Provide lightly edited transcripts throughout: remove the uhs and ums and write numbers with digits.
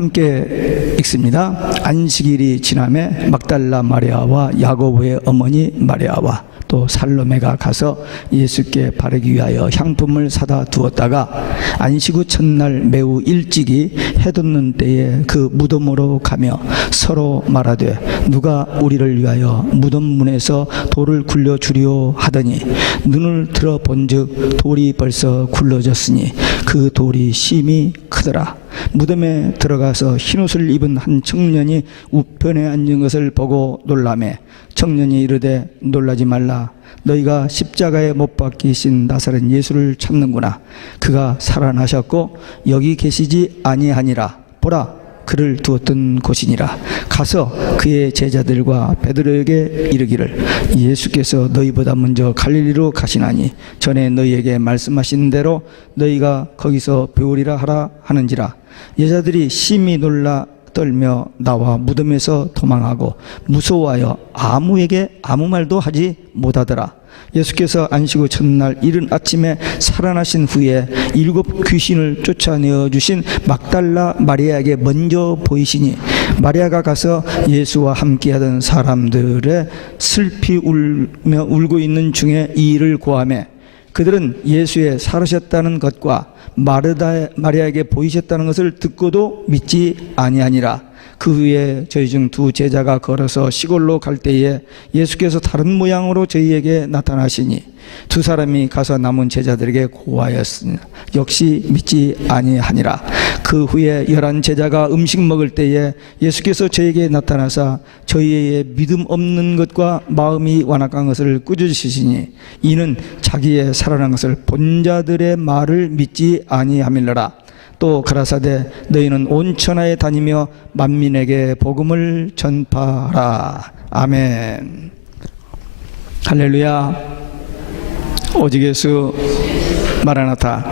함께 읽습니다. 안식일이 지남에 막달라 마리아와 야고보의 어머니 마리아와 또 살로메가 가서 예수께 바르기 위하여 향품을 사다 두었다가 안식 후 첫날 매우 일찍이 해 돋는 때에 그 무덤으로 가며 서로 말하되 누가 우리를 위하여 무덤 문에서 돌을 굴려 주리오 하더니 눈을 들어 본즉 돌이 벌써 굴러졌으니 그 돌이 심히 크더라. 무덤에 들어가서 흰옷을 입은 한 청년이 우편에 앉은 것을 보고 놀라매 청년이 이르되 놀라지 말라. 너희가 십자가에 못 박히신 나사렛 예수를 찾는구나. 그가 살아나셨고 여기 계시지 아니하니라. 보라, 그를 두었던 곳이니라. 가서 그의 제자들과 베드로에게 이르기를 예수께서 너희보다 먼저 갈릴리로 가시나니 전에 너희에게 말씀하신 대로 너희가 거기서 배우리라 하라 하는지라. 여자들이 심히 놀라 떨며 나와 무덤에서 도망하고 무서워하여 아무에게 아무 말도 하지 못하더라. 예수께서 안식 후 첫날 이른 아침에 살아나신 후에 7 귀신을 쫓아내어 주신 막달라 마리아에게 먼저 보이시니 마리아가 가서 예수와 함께하던 사람들의 슬피 울고 있는 중에 이 일을 고하매 그들은 예수의 살으셨다는 것과 마리아에게 보이셨다는 것을 듣고도 믿지 아니하니라. 그 후에 저희 중 2 제자가 걸어서 시골로 갈 때에 예수께서 다른 모양으로 저희에게 나타나시니 2 사람이 가서 남은 제자들에게 고하였으나 역시 믿지 아니하니라. 그 후에 11 제자가 음식 먹을 때에 예수께서 저에게 나타나사 저희의 믿음 없는 것과 마음이 완악한 것을 꾸짖으시니 이는 자기의 살아난 것을 본 자들의 말을 믿지 아니함일러라. 또 가라사대 너희는 온 천하에 다니며 만민에게 복음을 전파하라. 아멘. 할렐루야. 오직 예수 마라나타.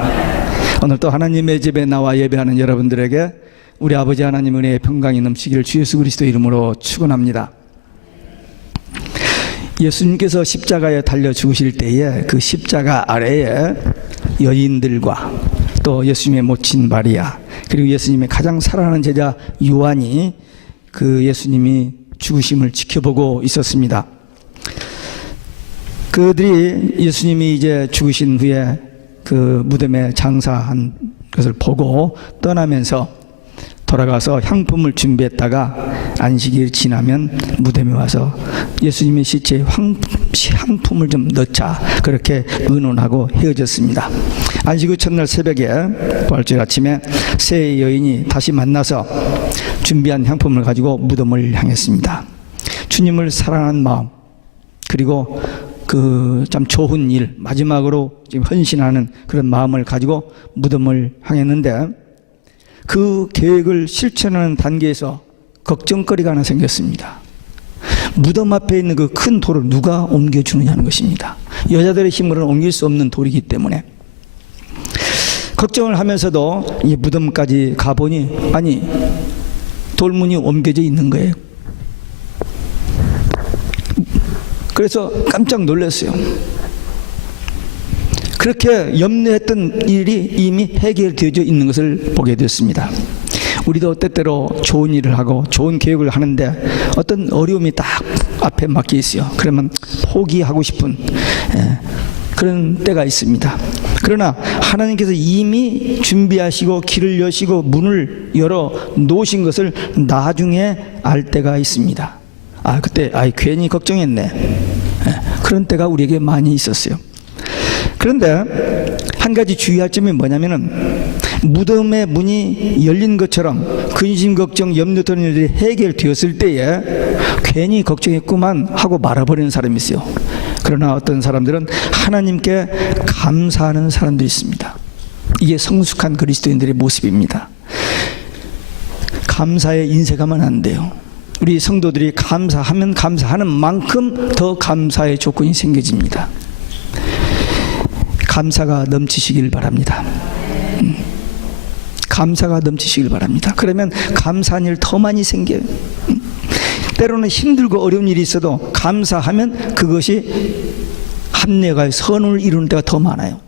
오늘 또 하나님의 집에 나와 예배하는 여러분들에게 우리 아버지 하나님 은혜의 평강이 넘치기를 주 예수 그리스도 이름으로 축원합니다. 예수님께서 십자가에 달려 죽으실 때에 그 십자가 아래에 여인들과 또 예수님의 모친 마리아 그리고 예수님의 가장 사랑하는 제자 요한이 그 예수님이 죽으심을 지켜보고 있었습니다. 그들이 예수님이 이제 죽으신 후에 그 무덤에 장사한 것을 보고 떠나면서 돌아가서 향품을 준비했다가 안식일 지나면 무덤에 와서 예수님의 시체에 향품을 좀 넣자 그렇게 의논하고 헤어졌습니다. 안식 후 첫날 새벽에 부활절 아침에 세 여인이 다시 만나서 준비한 향품을 가지고 무덤을 향했습니다. 주님을 사랑하는 마음 그리고 그 참 좋은 일 마지막으로 지금 헌신하는 그런 마음을 가지고 무덤을 향했는데 그 계획을 실천하는 단계에서 걱정거리가 하나 생겼습니다. 무덤 앞에 있는 그 큰 돌을 누가 옮겨주느냐는 것입니다. 여자들의 힘으로는 옮길 수 없는 돌이기 때문에 걱정을 하면서도 이 무덤까지 가보니 아니 돌문이 옮겨져 있는 거예요. 그래서 깜짝 놀랐어요. 그렇게 염려했던 일이 이미 해결되어져 있는 것을 보게 됐습니다. 우리도 때때로 좋은 일을 하고 좋은 계획을 하는데 어떤 어려움이 딱 앞에 막혀 있어요. 그러면 포기하고 싶은 그런 때가 있습니다. 그러나 하나님께서 이미 준비하시고 길을 여시고 문을 열어 놓으신 것을 나중에 알 때가 있습니다. 그때 괜히 걱정했네. 그런 때가 우리에게 많이 있었어요. 그런데 한 가지 주의할 점이 뭐냐면은 무덤의 문이 열린 것처럼 근심 걱정 염려되는 일들이 해결되었을 때에 괜히 걱정했구만 하고 말아버리는 사람이 있어요. 그러나 어떤 사람들은 하나님께 감사하는 사람들이 있습니다. 이게 성숙한 그리스도인들의 모습입니다. 감사에 인색하면 안 돼요. 우리 성도들이 감사하면 감사하는 만큼 더 감사의 조건이 생겨집니다. 감사가 넘치시길 바랍니다. 감사가 넘치시길 바랍니다. 그러면 감사한 일 더 많이 생겨요. 때로는 힘들고 어려운 일이 있어도 감사하면 그것이 합력하여 선을 이루는 때가 더 많아요.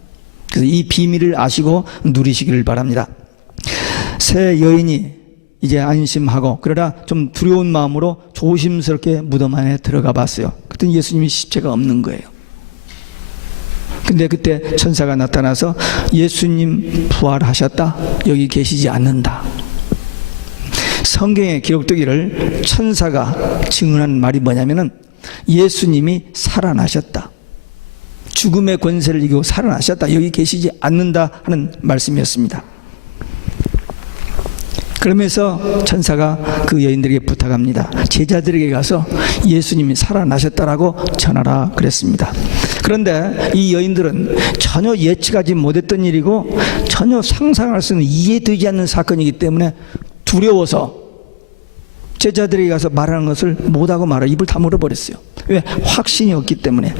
그래서 이 비밀을 아시고 누리시기를 바랍니다. 세 여인이 이제 안심하고, 그러나 좀 두려운 마음으로 조심스럽게 무덤 안에 들어가 봤어요. 그때 예수님이 시체가 없는 거예요. 근데 그때 천사가 나타나서 예수님 부활하셨다, 여기 계시지 않는다. 성경에 기록되기를 천사가 증언한 말이 뭐냐면은 예수님이 살아나셨다, 죽음의 권세를 이기고 살아나셨다, 여기 계시지 않는다 하는 말씀이었습니다. 그러면서 천사가 그 여인들에게 부탁합니다. 제자들에게 가서 예수님이 살아나셨다라고 전하라 그랬습니다. 그런데 이 여인들은 전혀 예측하지 못했던 일이고 전혀 상상할 수 있는, 이해되지 않는 사건이기 때문에 두려워서 제자들에게 가서 말하는 것을 못하고 말아 입을 다물어 버렸어요. 왜? 확신이 없기 때문에,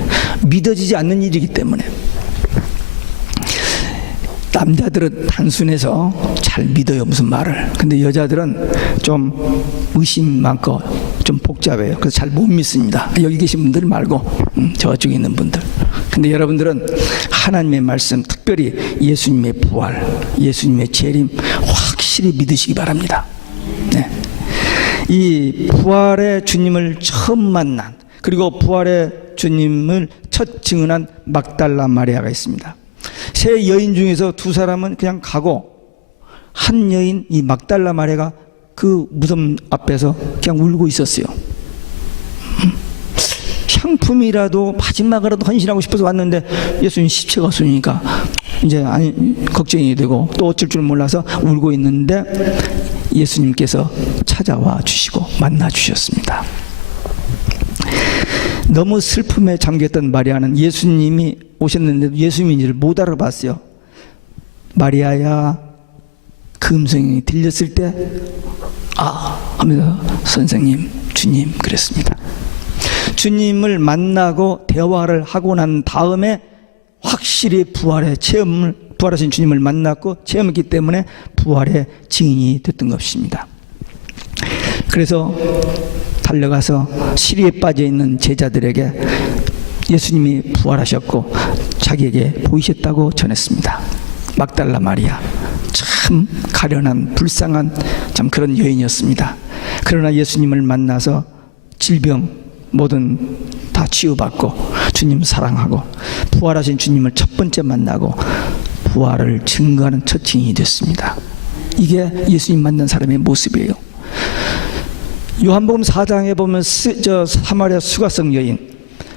믿어지지 않는 일이기 때문에. 남자들은 단순해서 잘 믿어요, 무슨 말을. 근데 여자들은 좀 의심 많고 좀 복잡해요. 그래서 잘 못 믿습니다. 여기 계신 분들 말고 저쪽에 있는 분들. 근데 여러분들은 하나님의 말씀, 특별히 예수님의 부활, 예수님의 재림 확실히 믿으시기 바랍니다. 네. 이 부활의 주님을 처음 만난, 그리고 부활의 주님을 첫 증언한 막달라 마리아가 있습니다. 세 여인 중에서 두 사람은 그냥 가고, 한 여인, 이 막달라 마리아가 그 무덤 앞에서 그냥 울고 있었어요. 향품이라도 마지막으로도 헌신하고 싶어서 왔는데 예수님 시체가 없으니까 이제 걱정이 되고 또 어쩔 줄 몰라서 울고 있는데 예수님께서 찾아와 주시고 만나 주셨습니다. 너무 슬픔에 잠겼던 마리아는 예수님이 오셨는데도 예수님인지를 못 알아봤어요. 마리아야, 그 음성이 들렸을 때 하면서 선생님, 주님 그랬습니다. 주님을 만나고 대화를 하고 난 다음에 확실히 부활하신 주님을 만났고 체험했기 때문에 부활의 증인이 됐던 것입니다. 그래서 달려가서 시리에 빠져 있는 제자들에게 예수님이 부활하셨고 자기에게 보이셨다고 전했습니다. 막달라 마리아, 참 가련한 불쌍한 참 그런 여인이었습니다. 그러나 예수님을 만나서 질병 뭐든 다 치유받고 주님 사랑하고 부활하신 주님을 첫 번째 만나고 부활을 증거하는 첫 증인이 됐습니다. 이게 예수님 만난 사람의 모습이에요. 요한복음 4장에 보면 사마리아 수가성 여인,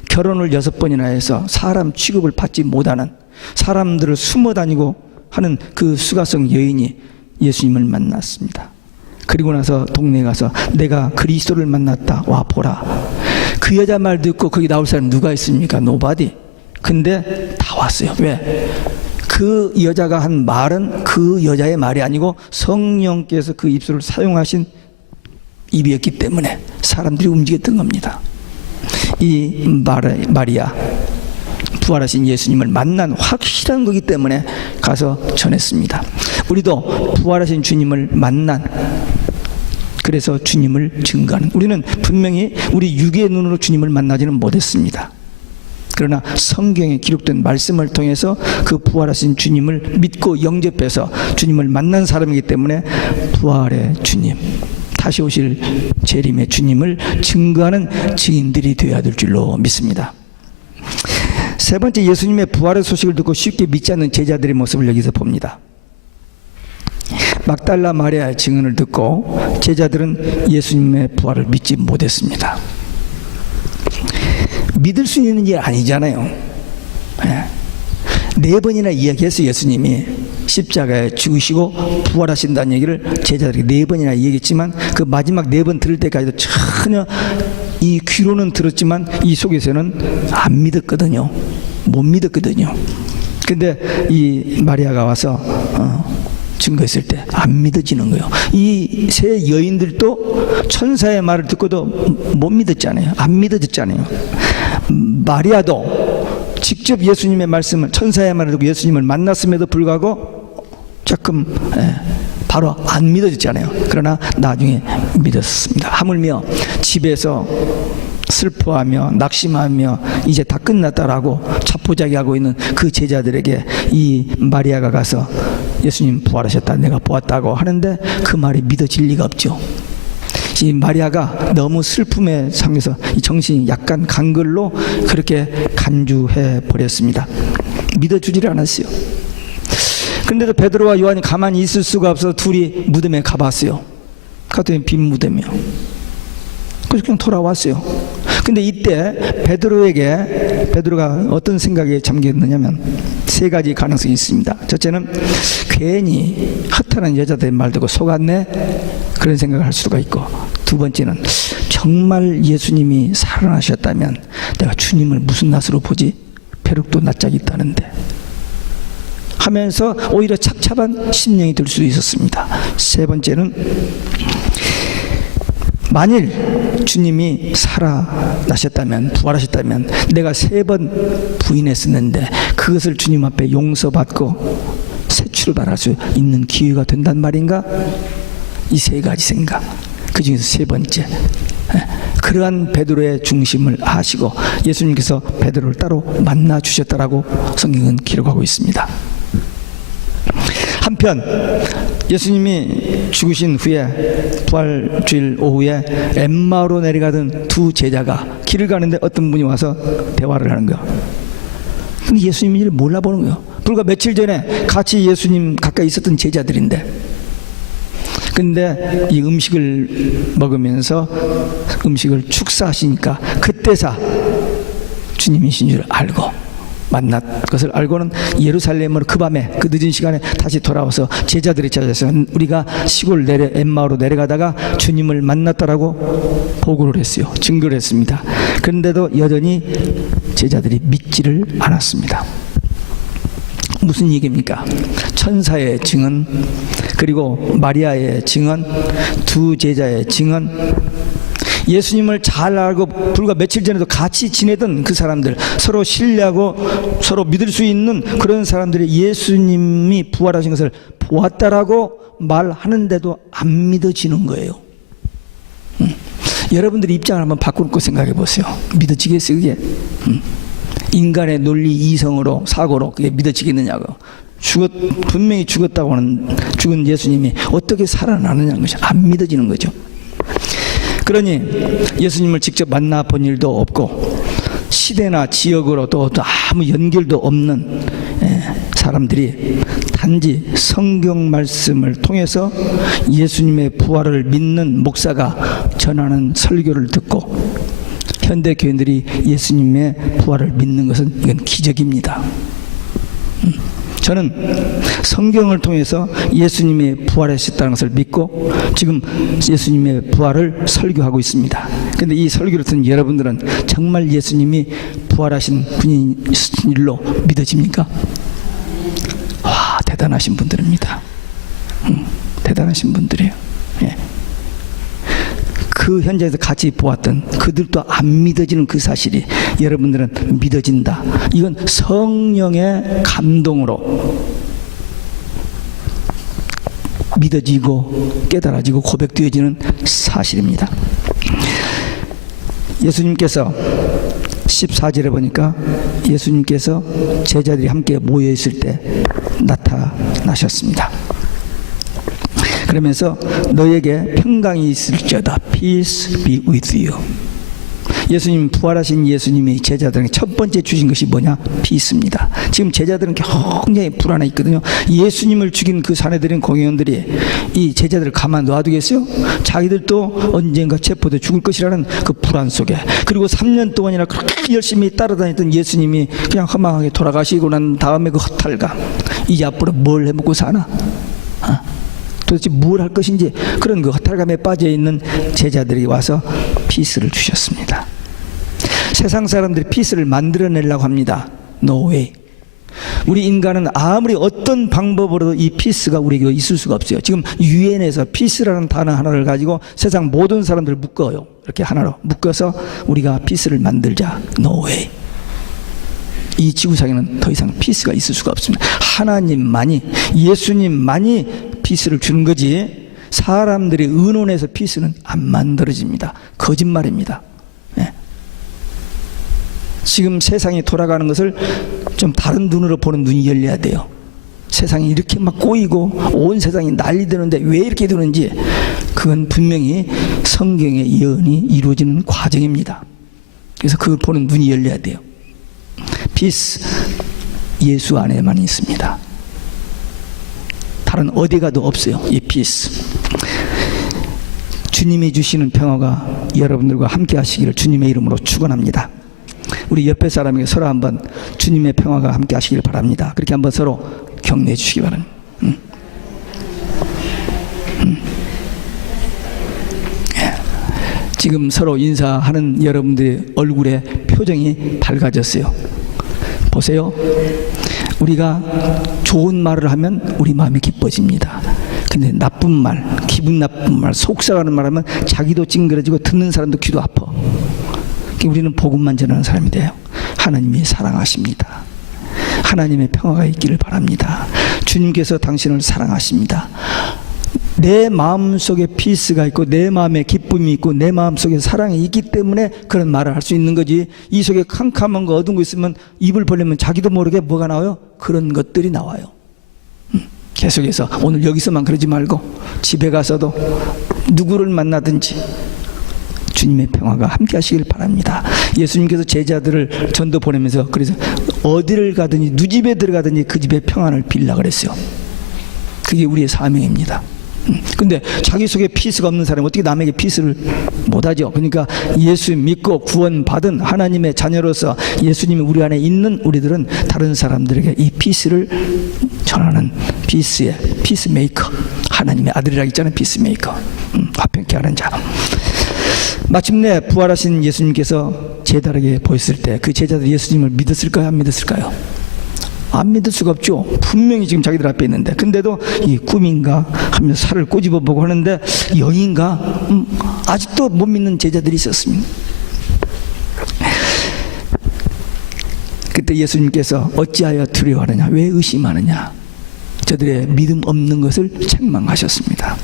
결혼을 6번이나 해서 사람 취급을 받지 못하는, 사람들을 숨어 다니고 하는 그 수가성 여인이 예수님을 만났습니다. 그리고 나서 동네에 가서 내가 그리스도를 만났다, 와 보라. 그 여자 말 듣고 거기 나올 사람 누가 있습니까? 노바디. 근데 다 왔어요. 왜? 그 여자가 한 말은 그 여자의 말이 아니고 성령께서 그 입술을 사용하신 입이었기 때문에 사람들이 움직였던 겁니다. 이 마리아, 부활하신 예수님을 만난 확실한 거기 때문에 가서 전했습니다. 우리도 부활하신 주님을 만난, 그래서 주님을 증거하는, 우리는 분명히 우리 육의 눈으로 주님을 만나지는 못했습니다. 그러나 성경에 기록된 말씀을 통해서 그 부활하신 주님을 믿고 영접해서 주님을 만난 사람이기 때문에 부활의 주님, 다시 오실 재림의 주님을 증거하는 증인들이 되어야 될 줄로 믿습니다. 세 번째, 예수님의 부활의 소식을 듣고 쉽게 믿지 않는 제자들의 모습을 여기서 봅니다. 막달라 마리아의 증언을 듣고 제자들은 예수님의 부활을 믿지 못했습니다. 믿을 수 있는 일 아니잖아요. 4번이나 이야기했어요. 예수님이 십자가에 죽으시고 부활하신다는 얘기를 제자들에게 4번이나 얘기했지만 그 마지막 4번 들을 때까지도 전혀 이 귀로는 들었지만 이 속에서는 안 믿었거든요. 못 믿었거든요. 근데 이 마리아가 와서 증거했을 때 안 믿어지는 거예요. 이 세 여인들도 천사의 말을 듣고도 못 믿었잖아요. 안 믿어졌잖아요. 마리아도 직접 예수님의 말씀을, 천사의 말을 듣고 예수님을 만났음에도 불구하고 조금 바로 안 믿어졌잖아요. 그러나 나중에 믿었습니다. 하물며 집에서 슬퍼하며 낙심하며 이제 다 끝났다라고 자포자기하고 있는 그 제자들에게 이 마리아가 가서 예수님 부활하셨다, 내가 보았다고 하는데 그 말이 믿어질 리가 없죠. 이 마리아가 너무 슬픔에 상해서 이 정신이 약간 간 걸로 그렇게 간주해 버렸습니다. 믿어주지를 않았어요. 그런데도 베드로와 요한이 가만히 있을 수가 없어서 둘이 무덤에 가봤어요. 갔더니 빈 무덤이요. 그래서 그냥 돌아왔어요. 근데 이때 베드로가 어떤 생각에 잠겼느냐면 세 가지 가능성이 있습니다. 첫째는 괜히 허탄한 여자들의 말 듣고 속았네, 그런 생각을 할 수가 있고, 두 번째는 정말 예수님이 살아나셨다면 내가 주님을 무슨 낯으로 보지? 벼룩도 낯짝이 있다는데 하면서 오히려 착잡한 심령이 들 수 있었습니다. 세 번째는 만일 주님이 살아나셨다면, 부활하셨다면 내가 3번 부인했었는데 그것을 주님 앞에 용서받고 새 출발할 수 있는 기회가 된단 말인가? 이 세 가지 생각, 그 중에서 세 번째, 그러한 베드로의 중심을 아시고 예수님께서 베드로를 따로 만나 주셨다라고 성경은 기록하고 있습니다. 한편 예수님이 죽으신 후에 부활주일 오후에 엠마오로 내려가던 두 제자가 길을 가는데 어떤 분이 와서 대화를 하는 거예요. 근데 예수님을 몰라보는 거예요. 불과 며칠 전에 같이 예수님 가까이 있었던 제자들인데, 근데 이 음식을 먹으면서 음식을 축사하시니까 그때서 주님이신 줄 알고 만났 것을 알고는 예루살렘으로 그 밤에, 그 늦은 시간에 다시 돌아와서 제자들이 찾아서 우리가 시골 엠마오로 내려가다가 주님을 만났다라고 보고를 했어요. 증거를 했습니다. 그런데도 여전히 제자들이 믿지를 않았습니다. 무슨 얘기입니까? 천사의 증언, 그리고 마리아의 증언, 두 제자의 증언, 예수님을 잘 알고 불과 며칠 전에도 같이 지내던 그 사람들, 서로 신뢰하고 서로 믿을 수 있는 그런 사람들이 예수님이 부활하신 것을 보았다라고 말하는데도 안 믿어지는 거예요. 여러분들이 입장을 한번 바꾸고 생각해 보세요. 믿어지겠어요, 그게? 인간의 논리 이성으로, 사고로 그게 믿어지겠느냐고. 분명히 죽었다고 하는 죽은 예수님이 어떻게 살아나느냐는 것이 안 믿어지는 거죠. 그러니 예수님을 직접 만나본 일도 없고 시대나 지역으로 또 아무 연결도 없는 사람들이 단지 성경 말씀을 통해서 예수님의 부활을 믿는 목사가 전하는 설교를 듣고 현대 교인들이 예수님의 부활을 믿는 것은 이건 기적입니다. 저는 성경을 통해서 예수님이 부활하셨다는 것을 믿고 지금 예수님의 부활을 설교하고 있습니다. 그런데 이 설교를 듣는 여러분들은 정말 예수님이 부활하신 분인 일로 믿어집니까? 와, 대단하신 분들입니다. 대단하신 분들이에요. 예. 그 현장에서 같이 보았던 그들도 안 믿어지는 그 사실이 여러분들은 믿어진다. 이건 성령의 감동으로 믿어지고 깨달아지고 고백되어지는 사실입니다. 예수님께서 14절에 보니까 예수님께서 제자들이 함께 모여 있을 때 나타나셨습니다. 그러면서 너에게 평강이 있을지어다, peace be with you. 예수님, 부활하신 예수님이 제자들에게 첫 번째 주신 것이 뭐냐? 피스입니다. 지금 제자들은 굉장히 불안해 있거든요. 예수님을 죽인 그 사내들인 공회원들이 이 제자들을 가만 놔두겠어요? 자기들도 언젠가 체포돼 죽을 것이라는 그 불안 속에, 그리고 3년 동안이나 그렇게 열심히 따라다녔던 예수님이 그냥 허망하게 돌아가시고 난 다음에 그 허탈감, 이제 앞으로 뭘 해먹고 사나? 도대체 뭘 할 것인지, 그런 그 허탈감에 빠져있는 제자들이 와서 피스를 주셨습니다. 세상 사람들이 피스를 만들어내려고 합니다. No way. 우리 인간은 아무리 어떤 방법으로도 이 피스가 우리에게 있을 수가 없어요. 지금 유엔에서 피스라는 단어 하나를 가지고 세상 모든 사람들을 묶어요. 이렇게 하나로 묶어서 우리가 피스를 만들자. No way. 이 지구상에는 더 이상 피스가 있을 수가 없습니다. 하나님만이, 예수님만이 피스를 주는 거지 사람들이 의논해서 피스는 안 만들어집니다. 거짓말입니다. 네. 지금 세상이 돌아가는 것을 좀 다른 눈으로 보는 눈이 열려야 돼요. 세상이 이렇게 막 꼬이고 온 세상이 난리 되는데 왜 이렇게 되는지, 그건 분명히 성경의 예언이 이루어지는 과정입니다. 그래서 그걸 보는 눈이 열려야 돼요. 피스, 예수 안에만 있습니다. 다른 어디 가도 없어요, 이 피스. 주님이 주시는 평화가 여러분들과 함께 하시기를 주님의 이름으로 축원합니다. 우리 옆에 사람에게 서로 한번 주님의 평화가 함께 하시길 바랍니다. 그렇게 한번 서로 격려해 주시기 바랍니다. 지금 서로 인사하는 여러분들의 얼굴에 표정이 밝아졌어요. 보세요. 우리가 좋은 말을 하면 우리 마음이 기뻐집니다. 근데 나쁜 말, 기분 나쁜 말, 속상하는 말 하면 자기도 찡그러지고 듣는 사람도 귀도 아파. 우리는 복음만 전하는 사람이 돼요. 하나님이 사랑하십니다. 하나님의 평화가 있기를 바랍니다. 주님께서 당신을 사랑하십니다. 내 마음속에 피스가 있고 내 마음에 기쁨이 있고 내 마음속에 사랑이 있기 때문에 그런 말을 할 수 있는 거지, 이 속에 캄캄한 거 어두운 거 있으면 입을 벌리면 자기도 모르게 뭐가 나와요? 그런 것들이 나와요. 계속해서 오늘 여기서만 그러지 말고 집에 가서도 누구를 만나든지 주님의 평화가 함께 하시길 바랍니다. 예수님께서 제자들을 전도 보내면서 그래서 어디를 가든지 누집에 들어가든지 그 집에 평안을 빌라 그랬어요. 그게 우리의 사명입니다. 근데 자기 속에 피스가 없는 사람이 어떻게 남에게 피스를 못하죠? 그러니까 예수 믿고 구원받은 하나님의 자녀로서 예수님이 우리 안에 있는 우리들은 다른 사람들에게 이 피스를 전하는 피스의 피스메이커, 하나님의 아들이라고 있잖아요. 피스메이커, 화평케 하는 자. 마침내 부활하신 예수님께서 제자들에게 보였을 때 그 제자들이 예수님을 믿었을까요? 안 믿었을까요? 안 믿을 수가 없죠. 분명히 지금 자기들 앞에 있는데. 근데도 이 꿈인가 하면서 살을 꼬집어 보고 하는데 영인가? 아직도 못 믿는 제자들이 있었습니다. 그때 예수님께서 어찌하여 두려워하느냐, 왜 의심하느냐, 저들의 믿음 없는 것을 책망하셨습니다.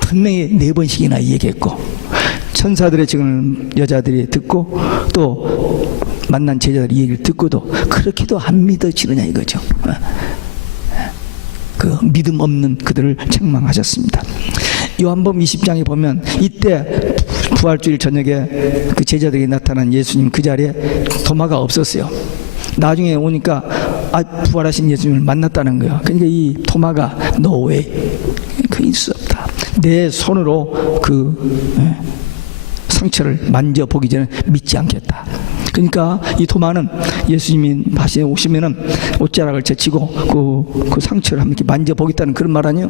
분명히 4번씩이나 얘기했고, 천사들의 증언을 여자들이 듣고 또 만난 제자들이 얘기를 듣고도 그렇게도 안 믿어지느냐 이거죠. 그 믿음 없는 그들을 책망하셨습니다. 요한복음 20장에 보면 이때 부활주일 저녁에 그 제자들이 나타난 예수님 그 자리에 도마가 없었어요. 나중에 오니까 부활하신 예수님을 만났다는 거예요. 그러니까 이 도마가 no way, 그 있을 수 없다. 내 손으로 그 상처를 만져보기 전에 믿지 않겠다. 그러니까 이 도마는 예수님이 다시 오시면은 옷자락을 제치고 그 상처를 한번 이렇게 만져보겠다는 그런 말 아니에요?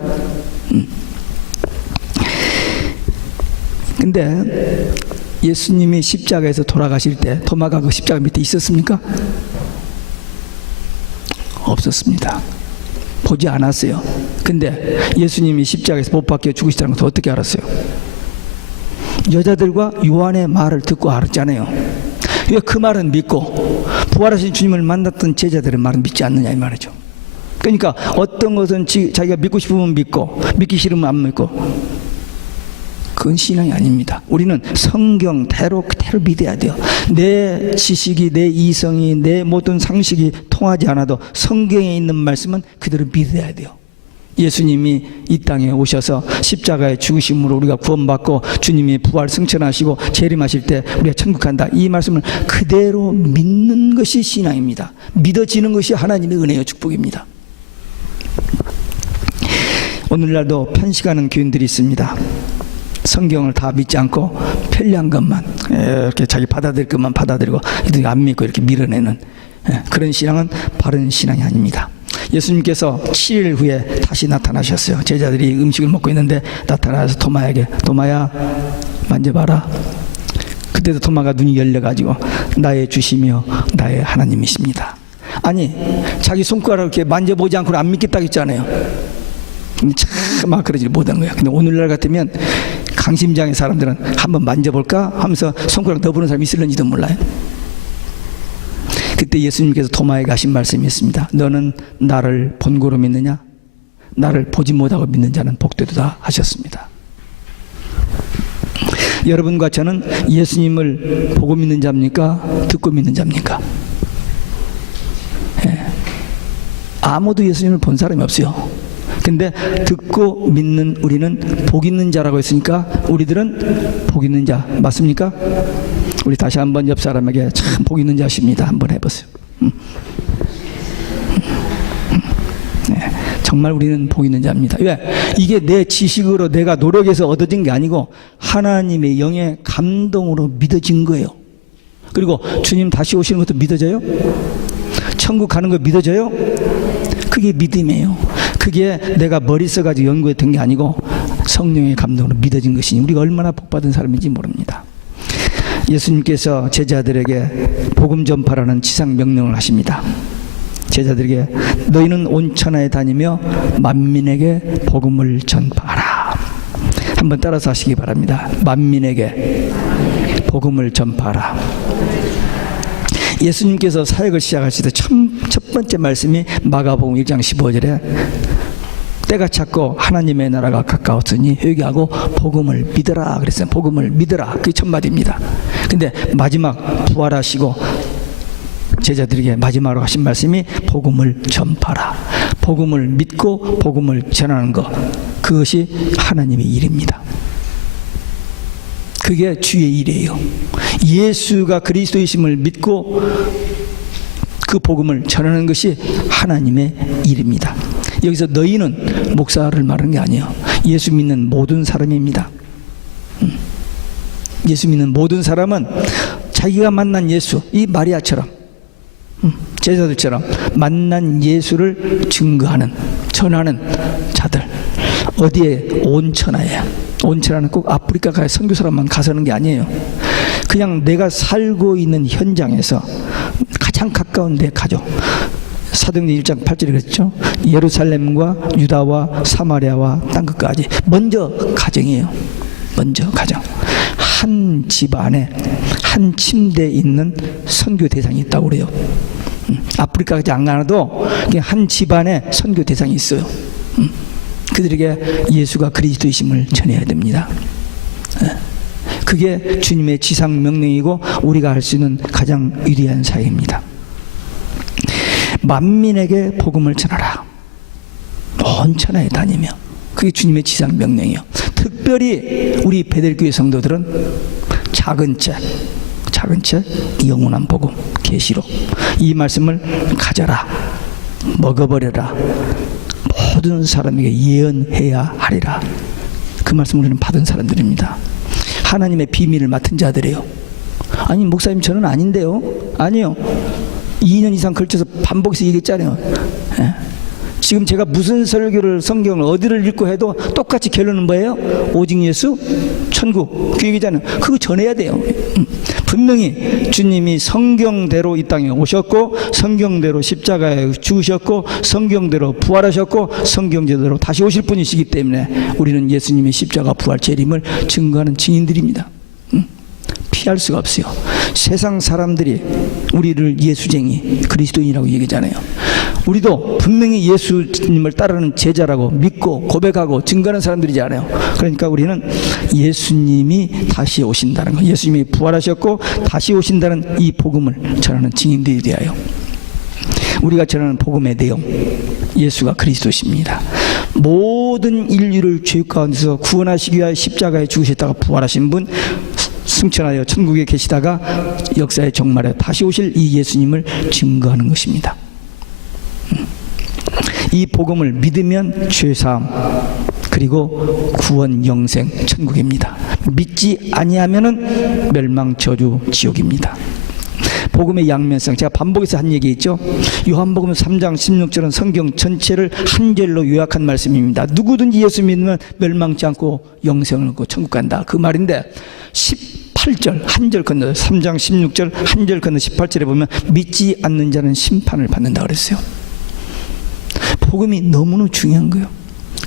근데 예수님이 십자가에서 돌아가실 때 도마가 그 십자가 밑에 있었습니까? 없었습니다. 보지 않았어요. 근데 예수님이 십자가에서 못 박혀 죽으시다는 것을 어떻게 알았어요? 여자들과 요한의 말을 듣고 알았잖아요. 왜 그 말은 믿고 부활하신 주님을 만났던 제자들의 말은 믿지 않느냐 이 말이죠. 그러니까 어떤 것은 자기가 믿고 싶으면 믿고 믿기 싫으면 안 믿고, 그건 신앙이 아닙니다. 우리는 성경대로 그대로 믿어야 돼요. 내 지식이, 내 이성이, 내 모든 상식이 통하지 않아도 성경에 있는 말씀은 그대로 믿어야 돼요. 예수님이 이 땅에 오셔서 십자가의 죽으심으로 우리가 구원받고 주님이 부활 승천하시고 재림하실 때 우리가 천국 간다, 이 말씀을 그대로 믿는 것이 신앙입니다. 믿어지는 것이 하나님의 은혜요 축복입니다. 오늘날도 편식하는 교인들이 있습니다. 성경을 다 믿지 않고 편리한 것만 이렇게 자기 받아들일 것만 받아들이고 이들이 안 믿고 이렇게 밀어내는 그런 신앙은 바른 신앙이 아닙니다. 예수님께서 7일 후에 다시 나타나셨어요. 제자들이 음식을 먹고 있는데 나타나서 토마에게, 토마야 만져봐라. 그때도 토마가 눈이 열려가지고 나의 주시며 나의 하나님이십니다. 아니 자기 손가락을 이렇게 만져보지 않고는 안 믿겠다고 했잖아요. 근데 참 막 그러지 못한 거야. 근데 오늘날 같으면 강심장의 사람들은 한번 만져볼까 하면서 손가락 넣어보는 사람이 있을는지도 몰라요. 그때 예수님께서 토마에게 하신 말씀이 있습니다. 너는 나를 본고로 믿느냐? 나를 보지 못하고 믿는 자는 복되도다 하셨습니다. 여러분과 저는 예수님을 보고 믿는 자입니까? 듣고 믿는 자입니까? 아무도 예수님을 본 사람이 없어요. 근데 듣고 믿는 우리는 복 있는 자라고 했으니까 우리들은 복 있는 자 맞습니까? 우리 다시 한번 옆 사람에게 참 복 있는 자십니다 한번 해보세요. 네, 정말 우리는 복 있는 자입니다. 왜? 이게 내 지식으로 내가 노력해서 얻어진 게 아니고 하나님의 영의 감동으로 믿어진 거예요. 그리고 주님 다시 오시는 것도 믿어져요? 천국 가는 거 믿어져요? 그게 믿음이에요. 그게 내가 머리 써가지고 연구했던 게 아니고 성령의 감동으로 믿어진 것이니 우리가 얼마나 복받은 사람인지 모릅니다. 예수님께서 제자들에게 복음 전파라는 지상 명령을 하십니다. 제자들에게 너희는 온 천하에 다니며 만민에게 복음을 전파하라. 한번 따라서 하시기 바랍니다. 만민에게 복음을 전파하라. 예수님께서 사역을 시작하실 때 첫 번째 말씀이 마가복음 1장 15절에 때가 찼고 하나님의 나라가 가까웠으니 회개하고 복음을 믿어라 그랬어요. 복음을 믿어라. 그게 첫 마디입니다. 근데 마지막 부활하시고 제자들에게 마지막으로 하신 말씀이 복음을 전파라. 복음을 믿고 복음을 전하는 것, 그것이 하나님의 일입니다. 그게 주의 일이에요. 예수가 그리스도이심을 믿고 그 복음을 전하는 것이 하나님의 일입니다. 여기서 너희는 목사를 말하는 게 아니에요. 예수 믿는 모든 사람입니다. 예수 믿는 모든 사람은 자기가 만난 예수, 이 마리아처럼 제자들처럼 만난 예수를 증거하는, 전하는 자들. 어디에? 온 천하에. 온 천하는 꼭 아프리카에 선교사람만 가서는 게 아니에요. 그냥 내가 살고 있는 현장에서 가장 가까운 데 가죠. 사도행전 1장 8절에 그랬죠. 예루살렘과 유다와 사마리아와 땅끝까지. 먼저 가정이에요. 먼저 가정. 한 집안에 한 침대에 있는 선교 대상이 있다고 그래요. 아프리카까지 안 가도 한 집안에 선교 대상이 있어요. 그들에게 예수가 그리스도이심을 전해야 됩니다. 그게 주님의 지상 명령이고 우리가 할 수 있는 가장 위대한 사역입니다. 만민에게 복음을 전하라. 온 천하에 다니며. 그게 주님의 지상 명령이에요. 특별히 우리 베델교회 성도들은 작은 책 영원한 복음, 계시록, 이 말씀을 가져라, 먹어버려라, 모든 사람에게 예언해야 하리라. 그 말씀을 우리는 받은 사람들입니다. 하나님의 비밀을 맡은 자들이에요. 아니 목사님 저는 아닌데요. 아니요. 2년 이상 걸쳐서 반복해서 얘기했잖아요. 예. 지금 제가 무슨 설교를 성경을 어디를 읽고 해도 똑같이 결론은 뭐예요? 오직 예수, 천국, 그 얘기잖아요. 그거 전해야 돼요. 분명히 주님이 성경대로 이 땅에 오셨고 성경대로 십자가에 죽으셨고 성경대로 부활하셨고 성경대로 다시 오실 분이시기 때문에 우리는 예수님의 십자가 부활 재림을 증거하는 증인들입니다. 피할 수가 없어요. 세상 사람들이 우리를 예수쟁이, 그리스도인이라고 얘기하잖아요. 우리도 분명히 예수님을 따르는 제자라고 믿고 고백하고 증거하는 사람들이잖아요. 그러니까 우리는 예수님이 다시 오신다는 거, 예수님이 부활하셨고 다시 오신다는 이 복음을 전하는 증인들이 되어요. 우리가 전하는 복음의 내용, 예수가 그리스도십니다. 모든 인류를 죄 가운데서 구원하시기 위하여 십자가에 죽으셨다가 부활하신 분, 승천하여 천국에 계시다가 역사의 종말에 다시 오실 이 예수님을 증거하는 것입니다. 이 복음을 믿으면 죄사함 그리고 구원 영생 천국입니다. 믿지 아니하면은 멸망 저주 지옥입니다. 복음의 양면성, 제가 반복해서 한 얘기 있죠. 요한복음 3장 16절은 성경 전체를 한 절로 요약한 말씀입니다. 누구든지 예수 믿으면 멸망치 않고 영생을 얻고 천국 간다, 그 말인데 18절 한 절 건너 3장 16절 한 절 건너 18절에 보면 믿지 않는 자는 심판을 받는다 그랬어요. 복음이 너무나 중요한 거예요.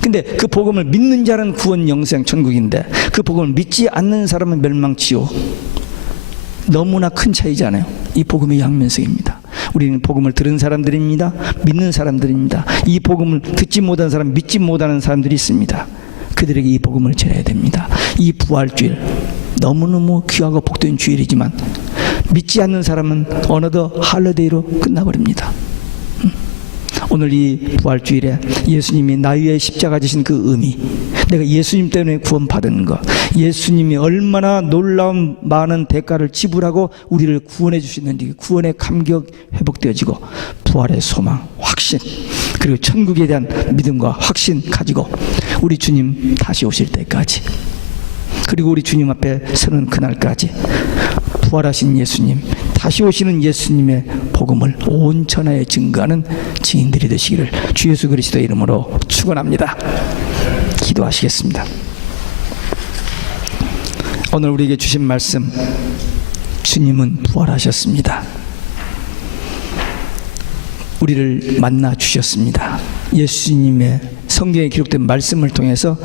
근데 그 복음을 믿는 자는 구원 영생 천국인데 그 복음을 믿지 않는 사람은 멸망 지옥. 너무나 큰 차이잖아요. 이 복음의 양면성입니다. 우리는 복음을 들은 사람들입니다. 믿는 사람들입니다. 이 복음을 듣지 못한 사람, 믿지 못하는 사람들이 있습니다. 그들에게 이 복음을 전해야 됩니다. 이 부활주일, 너무너무 귀하고 복된 주일이지만 믿지 않는 사람은 어느덧 할러데이로 끝나버립니다. 오늘 이 부활주일에 예수님이 나 위에 십자가 지신 그 의미, 내가 예수님 때문에 구원받은 것, 예수님이 얼마나 놀라운 많은 대가를 지불하고 우리를 구원해 주시는지 구원의 감격 회복되어지고 부활의 소망, 확신, 그리고 천국에 대한 믿음과 확신 가지고 우리 주님 다시 오실 때까지, 그리고 우리 주님 앞에 서는 그날까지 부활하신 예수님, 다시 오시는 예수님의 복음을 온 천하에 증거하는 증인들이 되시기를 주 예수 그리스도의 이름으로 축원합니다. 기도하시겠습니다. 오늘 우리에게 주신 말씀, 주님은 부활하셨습니다. 우리를 만나 주셨습니다. 예수님의 성경에 기록된 말씀을 통해서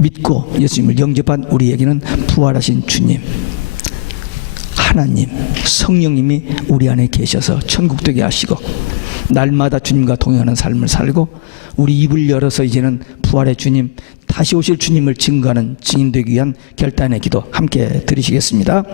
믿고 예수님을 영접한 우리에게는 부활하신 주님, 하나님, 성령님이 우리 안에 계셔서 천국 되게 하시고 날마다 주님과 동행하는 삶을 살고 우리 입을 열어서 이제는 부활의 주님, 다시 오실 주님을 증거하는 증인 되기 위한 결단의 기도 함께 드리시겠습니다.